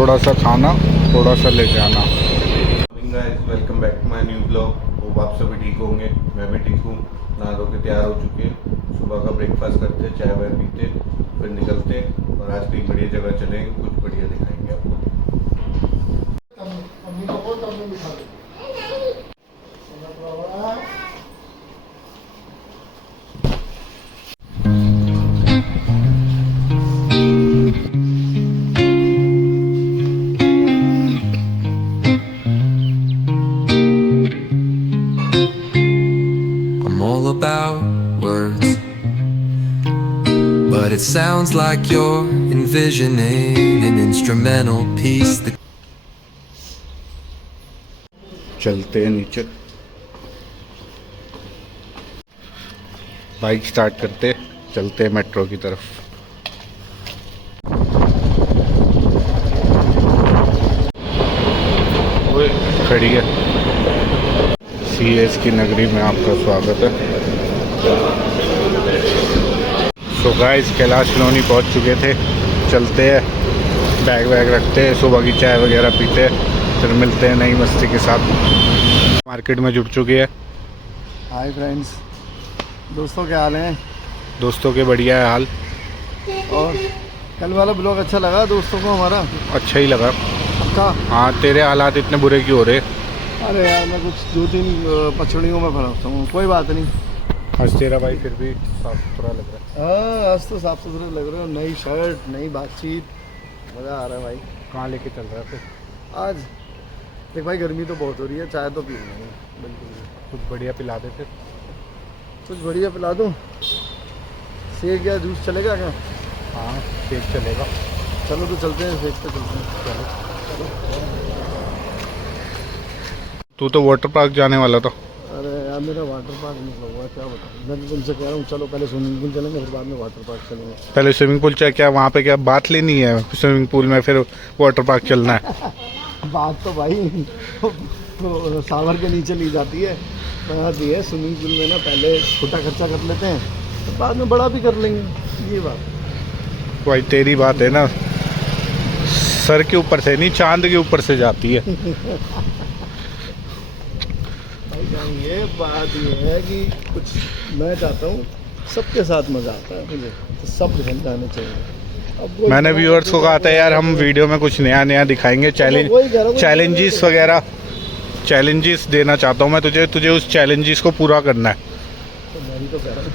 थोड़ा सा खाना, थोड़ा सा ले जाना। Welcome back to my new blog. Hope आप सभी ठीक होंगे, मैं भी ठीक हूँ। नहा धो के तैयार हो चुके हैं, सुबह का ब्रेकफास्ट करते, चाय वाय पीते, फिर निकलते और आज कहीं बढ़िया जगह चलेंगे, कुछ बढ़िया दिखाएंगे आपको। I'm all about words, but it sounds like you're envisioning an instrumental piece that चलते हैं नीचे, बाइक स्टार्ट करते, चलते हैं मेट्रो की तरफ। ओए खड़ी है। सीएस की नगरी में आपका स्वागत है। सो गाइस, कैलाश कॉलोनी पहुंच चुके थे। चलते हैं, बैग वैग रखते हैं, सुबह की चाय वगैरह पीते हैं, फिर मिलते हैं नई मस्ती के साथ। मार्केट में जुट चुकी है। हाय फ्रेंड्स, दोस्तों क्या हाल हैं? दोस्तों के बढ़िया है हाल। और कल वाला ब्लॉग अच्छा लगा दोस्तों को हमारा? अच्छा ही लगा। पक्का? हाँ, तेरे हालात इतने बुरे क्यों हो रहे? अरे यार, मैं कुछ 2-3 पछड़ियों में फंसता हूँ। कोई बात नहीं। आज तेरा भाई फिर भी साफ सुथरा लग रहा है। हाँ, आज तो साफ सुथरे लग रहे हो। नई शर्ट, नई बातचीत, मज़ा आ रहा है भाई। कहाँ लेके चल रहा है फिर? आज देख भाई, गर्मी तो बहुत हो रही है, चाय तो पी लेंगे। बिल्कुल, कुछ बढ़िया पिला दे फिर। कुछ बढ़िया पिला दूँ? शेक या जूस चलेगा क्या? हाँ, शेक चलेगा। चलो तो चलते हैं, शेक पे चलते हैं। चलो। तू तो वाटर पार्क जाने वाला था। अरे यार, मेरा वाटर पार्क निकला हुआ है, क्या बताऊँ। मैं तो तुमसे कह रहा हूँ चलो पहले स्विमिंग पूल चलेंगे, फिर बाद में वाटर पार्क चलेंगे। पहले स्विमिंग पूल क्या वहाँ पे क्या बात लेनी है? स्विमिंग पूल में फिर वाटर पार्क चलना है? बात तो भाई तो सावर के नीचे ली जाती है। बात ये है, स्विमिंग पूल में ना पहले छोटा खर्चा कर लेते हैं, तो बाद में बड़ा भी कर लेंगे। ये बात भाई तेरी बात है ना, सर के ऊपर से नहीं, चांद के ऊपर से जाती है। भाई ये बात ये है कि कुछ मैं चाहता हूँ सबके साथ मज़ा आता है मुझे, तो सब पसंद आने चाहिए। मैंने व्यूअर्स को कहा था यार, हम वीडियो में कुछ नया नया दिखाएंगे, चैलेंजेस वगैरह, चैलेंजेस देना चाहता हूँ मैं तुझे उस चैलेंजेस को पूरा करना है। तो मैं भी तो कह रहा हूँ,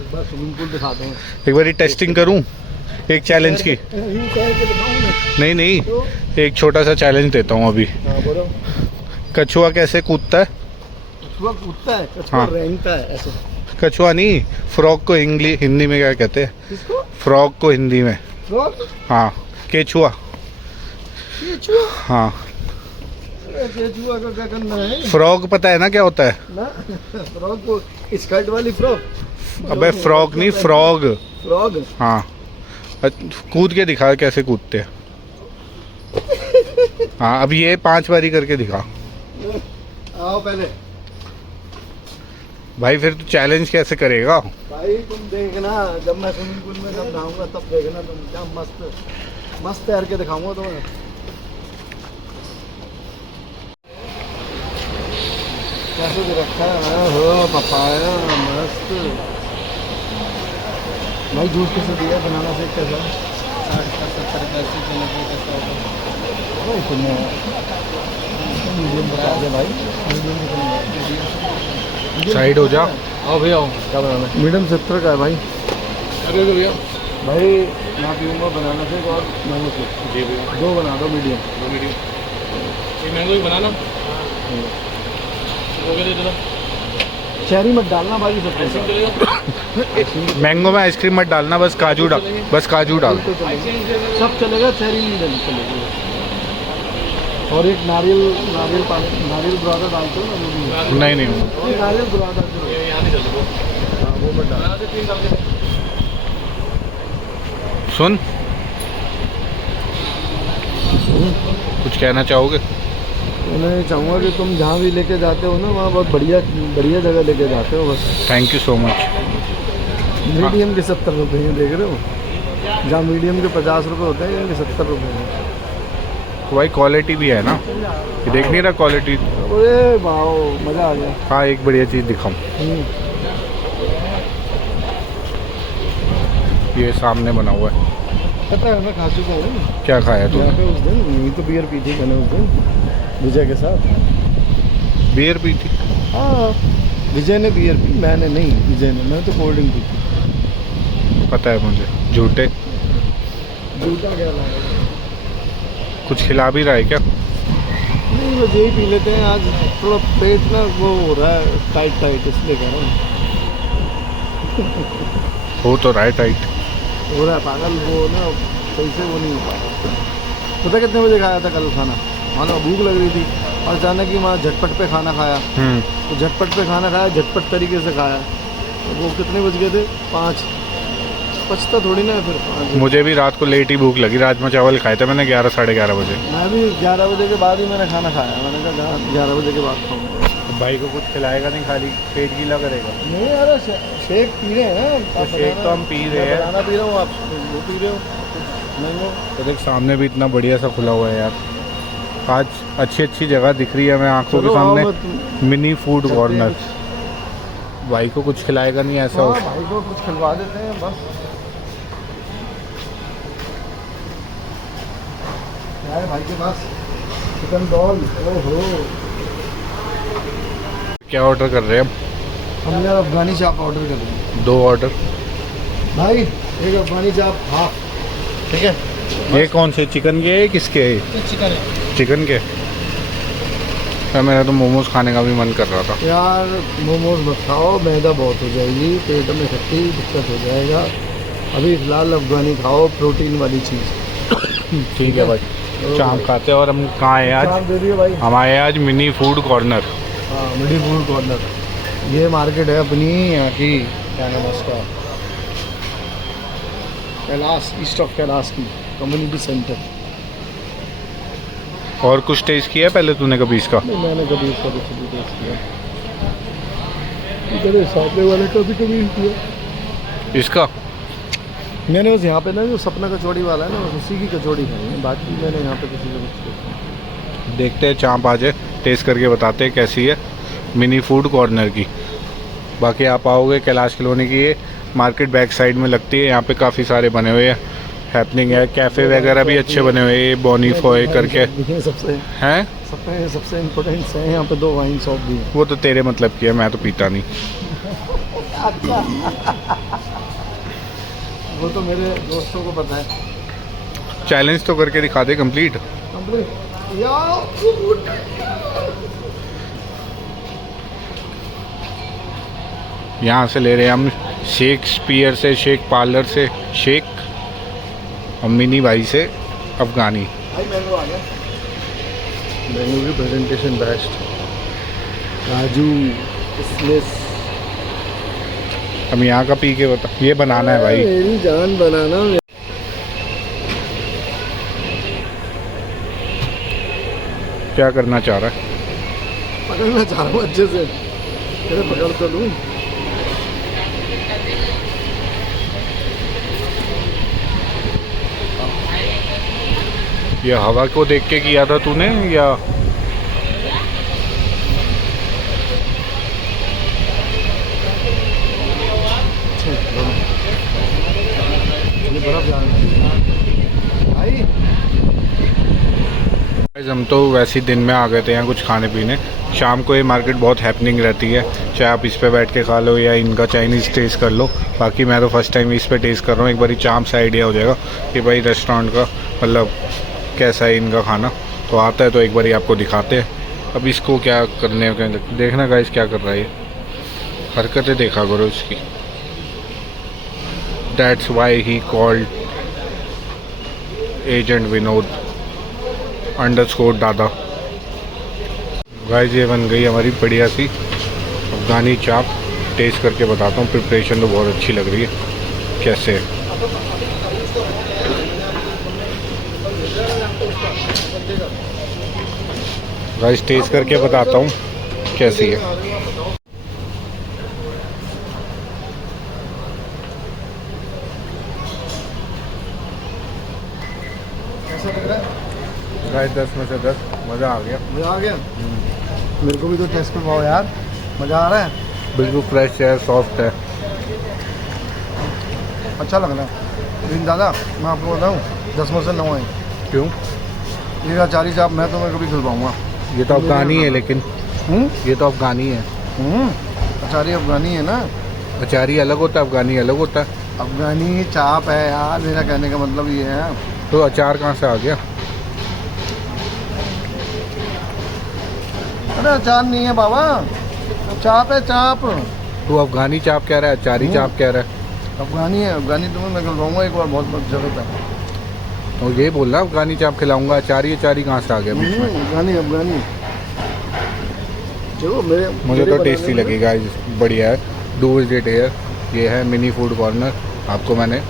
एक बार स्विमिंग पूल दिखाता हूँ, एक बार टेस्टिंग करूँ एक चैलेंज की। नहीं, एक छोटा सा चैलेंज देता हूँ अभी। हाँ बोलो। कछुआ कैसे कूदता है? कछुआ कूदता है? कछुआ हाँ। रेंगता है ऐसे। कछुआ नहीं, फ्रॉग को हिंदी में क्या कहते हैं? किसको? फ्रॉग को हिंदी में? फ्रॉग? हाँ, केचुआ। केचुआ? हाँ। केचुआ का क्या करना है? फ्रॉग पता है ना क्या होता है? ना फ्रॉग को स्कर्ट वाली फ्रॉग? अबे फ्रॉग नहीं, फ्रॉग। फ्रॉग? हाँ, कूद के दिखा कैसे कूदते हैं। हाँ, अब ये 5 बारी करके दिखा। आओ पहले। भाई फिर तू चैलेंज कैसे करेगा? भाई तुम देखना, जब मैं स्विमिंग पूल में जब नहाऊंगा तब देखना तुम, क्या मस्त मस्त तैर के दिखाऊंगा तुम्हें। कैसे भी रखा है हो पपाया, मस्त। भाई जूस कैसे दिया? बनाना शेक कैसा? 70 मीडियम बता दे भाई। मीडियम कितने? साइड हो जा। आओ भैया, आओ। क्या बनाना है? मीडियम 70 का है भाई। अरे भैया, भाई मैं पीऊँगा बनाना शेक और मैंगो शेक। जी भैया, 2 बना दो मीडियम। 2 मीडियम। ये मैंगो ही बनाना। चेरी मत डालना भाई, सब मैंगो में आइसक्रीम मत डालना, बस काजू डाल, बस काजू डाल। सब चलेगा, चेरी नहीं डालनी चलेगी। और एक नारियल बुरादा डालते हो ना? नहीं, नारियल बुरादा वो मत डाल। सुन, कुछ कहना चाहोगे? मैं चाहूँगा कि तुम जहाँ भी लेके जाते हो ना, वहाँ बहुत बढ़िया जगह लेके जाते हो बस। Thank you so much. Medium के 70 रुपये हैं, देख रहे हो? जहाँ मीडियम के 50 रुपये होते हैं, इनके 70 रुपये हैं। तो भाई क्वालिटी भी है ना, ये देख नहीं रहा क्वालिटी। अरे वाओ, मज़ा आ गया। हाँ एक बढ़िया चीज़ दिखाऊँ, ये सामने बना हुआ है। पता है मैं खा चुका हूँ क्या खाया तूने? यहाँ पे उस दिन, नहीं तो बियर पी थी मैंने उस दिन विजय के साथ। बियर पी थी? हाँ विजय ने बियर पी, मैंने नहीं, विजय ने। मैं तो कोल्ड ड्रिंक पी थी। पता है मुझे, झूठे। झूठा क्या लाया? कुछ खिला भी रहा है क्या? नहीं बस यही पी लेते हैं आज, थोड़ा पेट ना वो हो रहा है टाइट टाइट, इसलिए कह रहा हूँ। हो तो रहा है टाइट। हो रहा है पागल, वो ना सही से वो नहीं हो पा रहा। पता कितने बजे खाया था कल खाना? मानो भूख लग रही थी और अचानक ही वहाँ झटपट पे खाना खाया। तो झटपट पे खाना खाया, झटपट तरीके से खाया। तो वो कितने बज गए थे? 5। पचता थोड़ी ना है फिर 5। मुझे भी रात को लेट ही भूख लगी, राजमा चावल खाए थे मैंने 11 साढ़े 11 बजे। मैं भी 11 बजे के बाद ही मैंने खाना खाया। मैंने कहा 11 बजे के बाद खाऊंगा। भाई को कुछ खिलाएगा नहीं, खाली पेट गीला करेगा। नहीं यार, शेक पी रहे हैं ना। तो शेक तो हम पी रहे हैं। बनाना पी रहा हूँ, आप वो पी रहे हो मैंगो। तो देख सामने भी इतना बढ़िया सा खुला हुआ है यार, आज अच्छी अच्छी जगह दिख रही है मैं आंखों के चलो, आओ सामने। मिनी फूड चलते कॉर्नर। हैं। भाई को कुछ खिलाएगा नहीं ऐसा हाँ, हो। भाई को कुछ खिलवा देते हैं बस। क्या है भाई के पास? Chicken ball. ओहो, क्या ऑर्डर कर रहे हैं हमने अफगानी चाप ऑर्डर कर दी हम? 2 ऑर्डर। भाई। एक अफगानी चाप हाफ, ठीक है? ये कौन से चिकन के है, किसके है? चिकन है चिकन के। यार मेरा तो मोमोज खाने का भी मन कर रहा था। यार। मोमोज मत खाओ, मैदा बहुत हो जाएगी पेट में, खट्टी दिक्कत हो जाएगा। अभी फिलहाल अफगानी खाओ, प्रोटीन वाली चीज़। ठीक है भाई, शाम खाते हैं। और हम कहाँ आए आज? चाप दे दिए भाई। हम आए आज मिनी फूड कॉर्नर। हाँ, मिडी फूड कॉर्नर। ये मार्केट है अपनी यहाँ की, क्या नाम है उसका, कैलाश, ईस्ट ऑफ कैलाश की कम्युनिटी सेंटर। और कुछ टेस्ट किया है पहले तूने कभी इसका? नहीं, मैंने कभी इसका कुछ भी टेस्ट किया। इधर सामने वाले का भी कभी नहीं किया। इसका मैंने बस यहाँ पे ना जो सपना कचौड़ी वाला है ना, बस उसी की कचौड़ी खाई है। बाकी मैंने यहाँ पे किसी का कुछ टेस्ट नहीं। देखते हैं, चाँप आ जाए, टेस्ट करके बताते हैं कैसी है मिनी फूड कॉर्नर की। बाकी आप आओगे कैलाश कॉलोनी की, ये मार्केट बैक साइड में लगती है। यहाँ पे काफ़ी सारे बने हुए हैं, हैपनिंग है, कैफ़े वगैरह भी अच्छे बने हुए हैं। बोनी फॉय करके ये सबसे हैं, सबसे इम्पोर्टेंट है। यहाँ पे 2 वाइन शॉप भी हैं। वो तो तेरे मतलब की है, मैं तो पीता नहीं। वो तो मेरे दोस्तों को पता है। चैलेंज तो करके दिखा दे कंप्लीट। यहाँ से ले रहे हैं हम शेक्सपियर से, शेक पार्लर से शेक, और मिनी भाई से अफगानी। भाई मैंगो आ गया। मैंगो की प्रेजेंटेशन बेस्ट। काजू किशमिश। हम यहाँ का पी के बता, ये बनाना है भाई। मेरी जान बनाना। क्या करना चाह रहा है? पकड़ना चाह रहा हूँ अच्छे से, अरे पकड़ तो लूँ। ये हवा को देख के किया था तूने या? ये बर्फ भाई। Guys, हम तो वैसे ही दिन में आ गए थे यहाँ कुछ खाने पीने। शाम को ये मार्केट बहुत हैपनिंग रहती है, चाहे आप इस पे बैठ के खा लो या इनका चाइनीज़ टेस्ट कर लो। बाकी मैं तो फर्स्ट टाइम इस पे टेस्ट कर रहा हूँ, एक बार चाँप से आइडिया हो जाएगा कि भाई रेस्टोरेंट का मतलब कैसा है इनका खाना। तो आता है तो एक बार आपको दिखाते हैं। अब इसको क्या करने का देखना गाइस, क्या कर रहा है ये, हरकतें देखा करो इसकी। That's why he called agent Vinod _ दादा। गाइस ये बन गई हमारी बढ़िया सी अफगानी चाप। टेस्ट करके बताता हूँ, प्रिपरेशन तो बहुत अच्छी लग रही है। कैसे है गाइस, टेस्ट करके बताता हूँ कैसी है। कैसा लग रहा है? गाइस 10 में से 10, मज़ा आ गया। मज़ा आ गया। मेरे को भी तो टेस्ट करवाओ यार, मज़ा आ रहा है। बिल्कुल फ्रेश है, सॉफ्ट है। अच्छा लग रहा है। लेकिन दादा मैं आपको बताऊँ 10 में से 9 है। क्यों? ये अचारी चाप मैं तुम्हें कभी खिलवाऊँगा। ये तो अफगानी है, लेकिन हम्म ये तो अफगानी है। अचारी अफगानी है ना। अचारी अलग होता है, अफगानी अलग होता है। अफगानी चाप है यार, मेरा कहने का मतलब ये है। तो अचार कहाँ से आ गया? अरे अचार नहीं है बाबा, चाप है चाप। तू अफगानी चाप कह रहा है, अचारी चाप कह रहा है। अफगानी है, अफगानी तुम्हें मैं खिलवाऊँगा एक बार, बहुत जरूरत है। तो ये बोल रहा अफगानी चाप खिलाऊंगा, अचारी अचारी कहाँ से आ गया बीच में? अफगानी अफगानी। चलो मेरे मुझे तो बनाने टेस्टी में- लगी गाइस, बढ़िया है। Do visit here. ये है मिनी फूड कॉर्नर। आपको मैंने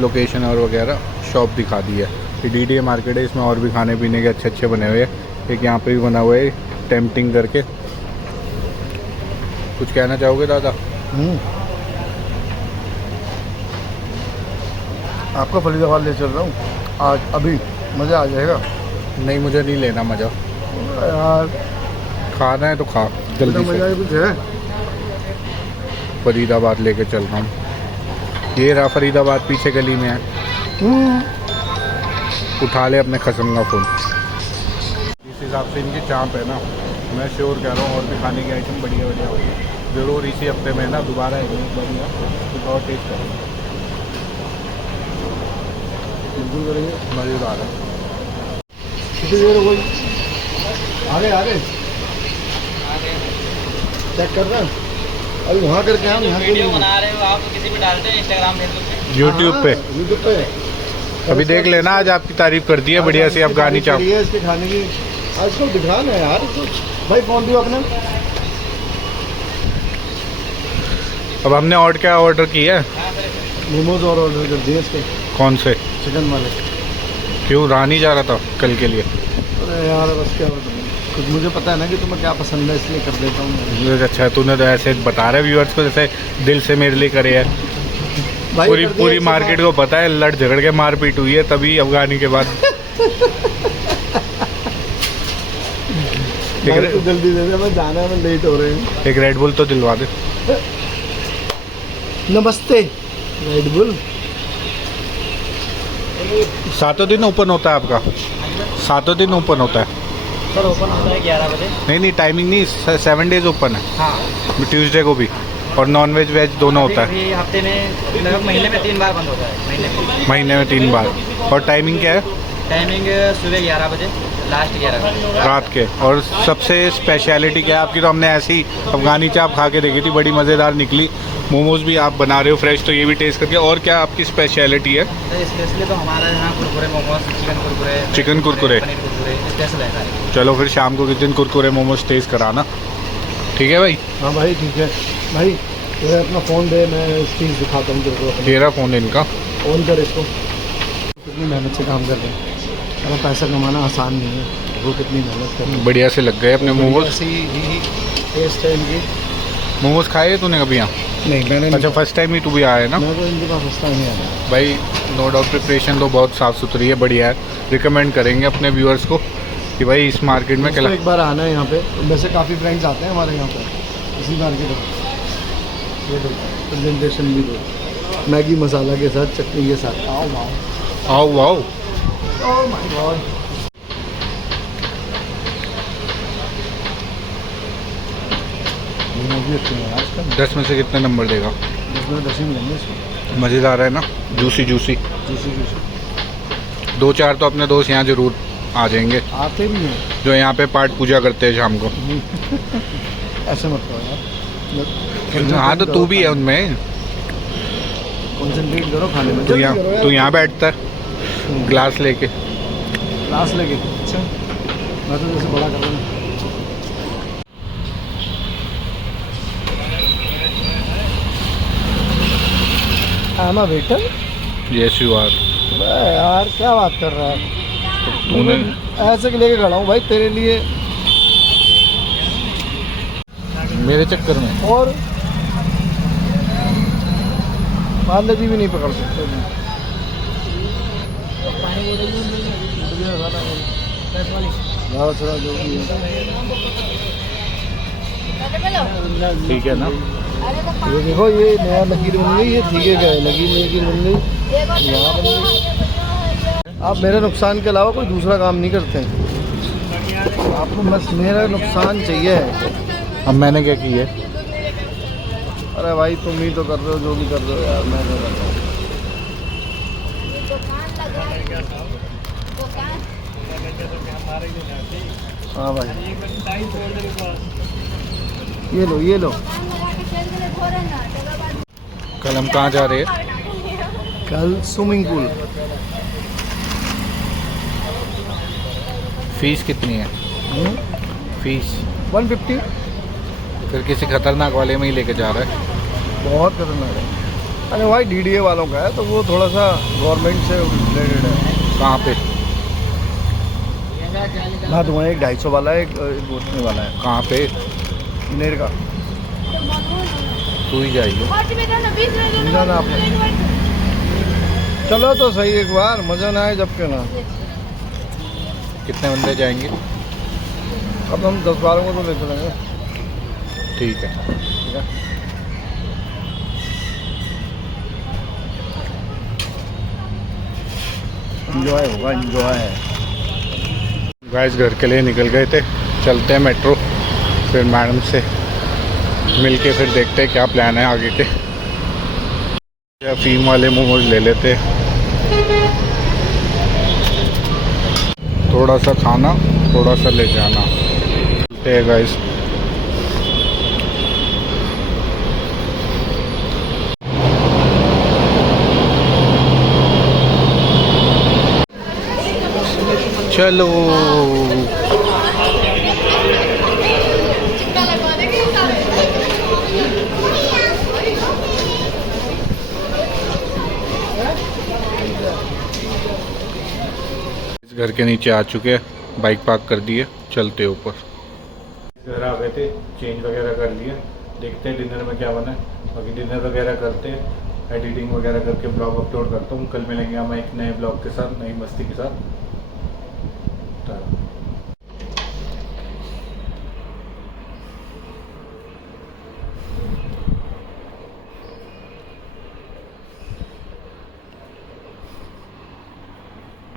लोकेशन और वगैरह शॉप दिखा दी है। ये DDA मार्केट है, इसमें और भी खाने पीने के अच्छे अच्छे बने हुए हैं। एक यहाँ पे भी बना हुआ है टेम्पटिंग करके। कुछ कहना चाहोगे दादा? आपको फरीदाबाद ले चल रहा हूँ आज, अभी मज़ा आ जाएगा नहीं, मुझे नहीं लेना मज़ा। यार। खाना है तो खा जल्दी मज़ा से। कुछ है। फरीदाबाद लेके चल रहा हूँ। ये रहा फरीदाबाद, पीछे गली में है। उठा ले अपने खसम का फ़ोन। इस हिसाब से इनकी चाप है ना, मैं श्योर कह रहा हूँ और भी खाने की आइटम बढ़िया बढ़िया होगी। ज़रूर इसी हफ्ते में ना दोबारा आएंगे बढ़िया कुछ और टेस्ट करेंगे। बिल्कुल करेंगे। मज़ेदार है। कितनी देर हो गई? आगे आगे चेक कर रहे हैं। अरे वहाँ करके हम यहाँ वीडियो बना रहे हो आप, किसी पे डालते हैं इंस्टाग्राम फेसबुक पे? यूट्यूब पे यूट्यूब पे अभी देख लेना। आज आपकी तारीफ कर दी है बढ़िया सी अफगानी चाप। इसके खाने की आजकल दिखाना है यार इसको। भाई फोन दियो अपने। अब हमने और क्या ऑर्डर किया है? मोमोज और ऑर्डर कर दिए इसके, कौन से? चिकन वाले। क्यों रहा नहीं जा रहा था कल के लिए? अरे यार बस क्या बताऊँ, कुछ मुझे पता है ना कि तुम्हें क्या पसंद है, इसलिए कर देता हूँ मैं। अच्छा, तूने तो ऐसे बता रहे व्यूअर्स को जैसे दिल से मेरे लिए करे है। भाई पूरी कर दिया पूरी एक मार्केट बार। को पता है लड़ झगड़ के मारपीट हुई है तभी अफगानी के बाद। भाई तू जल्दी दे दे, मैं जाना है, मैं लेट हो रहे हैं। एक रेड बुल तो दिलवा दे। नमस्ते रेड बुल। सातों दिन ओपन होता है आपका? सातों दिन ओपन होता है? सर ओपन होता है 11 बजे। नहीं टाइमिंग नहीं, 7 डेज ओपन है। हाँ, ट्यूसडे को भी। और नॉन वेज वेज दोनों होता है? अभी हफ्ते में लगभग महीने में 3 बार बंद होता है। महीने में 3 बार। और टाइमिंग क्या है? टाइमिंग सुबह 11 बजे, लास्ट 11 बजे। रात के। और सबसे स्पेशलिटी क्या है आपकी? तो हमने ऐसी अफगानी चाप खा के देखी थी, बड़ी मज़ेदार निकली। मोमोज भी आप बना रहे हो फ्रेश, तो ये भी टेस्ट करके। और क्या आपकी स्पेशलिटी है? तो स्पेशली तो हमारे यहाँ Kurkure momos, chicken Kurkure, chicken Kurkure. Paneer Kurkure special है सारे। चलो फिर शाम को किस दिन कुरकुरे मोमोज टेस्ट कराना। ठीक है भाई? हाँ भाई ठीक है। भाई ये अपना फ़ोन दे, मैं इस चीज़ दिखाता हूँ तेरे को। तेरा फ़ोन इनका। ऑन कर इसको। कितनी मेहनत से काम कर रहे हैं। अगर पैसा कमाना आसान नहीं है, वो कितनी मेहनत कर रहे हैं। बढ़िया से लग गए अपने मोमोज। ऐसी ही टेस्ट है इनकी। मोमोज खाए तूने कभी यहाँ? नहीं मैंने अच्छा, फर्स्ट टाइम ही तू भी आया है ना? मैं तो इनके पास रास्ता नहीं आया। भाई नो डाउट प्रिपरेशन तो बहुत साफ़ सुथरी है, बढ़िया है। रिकमेंड करेंगे अपने व्यूअर्स को कि भाई इस मार्केट में तो एक बार आना है यहाँ पे। वैसे काफ़ी फ्रेंड्स आते हैं हमारे यहाँ पे इसी मार्केट में। ये दो प्रेजेंटेशन भी दो, मैगी मसाला के साथ, चटनी के साथ। आओ वाओ, आओ wow. Oh my God. Maggi अच्छी है आज का। 10 में से कितने नंबर देगा? इसमें 10 ही मिलेंगे इसमें। मज़ेदार है ना, जूसी जूसी। जूसी जूसी 2-4 तो अपने दोस्त यहाँ ज़रूर आ जाएंगे आते भी हैं। जो यहाँ पे पाठ पूजा करते हैं शाम को। ऐसे मत करो यार। हाँ तो तू भी है उनमें। कंसंट्रेट करो खाने में। तू यहाँ बैठता है ग्लास लेके। क्लास लेके। अच्छा मैं तो जैसे बड़ा कर रहा हूँ। I'm a waiter? Yes you are. यार क्या बात कर रहा है। तूने ऐसे के लेके खड़ा हूँ भाई तेरे लिए। मेरे चक्कर में और पार्ले जी भी नहीं पकड़ सकते। बहुत सारा जो भी है। ठीक है ना? ये देखो, ये नया लकीर बन गई, ये ठीक है, लकीर बन गई, यहाँ बन गई। आप मेरे नुकसान के अलावा कोई दूसरा काम नहीं करते हैं, आपको बस मेरा नुकसान चाहिए है। अब मैंने क्या की है? अरे भाई तुम ही तो कर रहे हो जो भी कर रहे हो यार, मैं क्या कर रहा हूँ। हाँ भाई, ये लो। कल हम कहाँ जा रहे हैं? कल स्विमिंग पूल। फीस कितनी है? फीस 150। फिर किसी खतरनाक वाले में ही लेके जा रहा है। बहुत खतरनाक है। अरे भाई DDA वालों का है, तो वो थोड़ा सा गवर्नमेंट से रिलेटेड है। कहाँ पे? हाँ, तो वहाँ एक 250 वाला है, एक घुसने वाला है। कहाँ पे? नेर का तू ही जाइए। समझा ना आपने? चलो तो सही, एक बार मज़ा ना आए जब के ना। कितने बंदे जाएंगे? अब हम 10-12 को तो ले चलेंगे। ठीक है। ठीक है। एंजॉय होगा, एंजॉय है। गाइस घर के लिए निकल गए थे, चलते हैं मेट्रो, फिर मैडम से मिल के फिर देखते हैं क्या प्लान है आगे के। या फीम वाले मोमोज ले लेते, थोड़ा सा खाना थोड़ा सा ले जाना। चलते हैं गाइस। चलो इस घर के नीचे आ चुके हैं, बाइक पार्क कर दी है, चलते ऊपर। घर आ गए थे, चेंज वगैरह कर लिया, देखते हैं डिनर में क्या बना है। बाकी डिनर वगैरह करते हैं, एडिटिंग वगैरह करके ब्लॉग अपलोड करता हूँ। कल मिलेंगे हम एक नए ब्लॉग के साथ, नई मस्ती के साथ।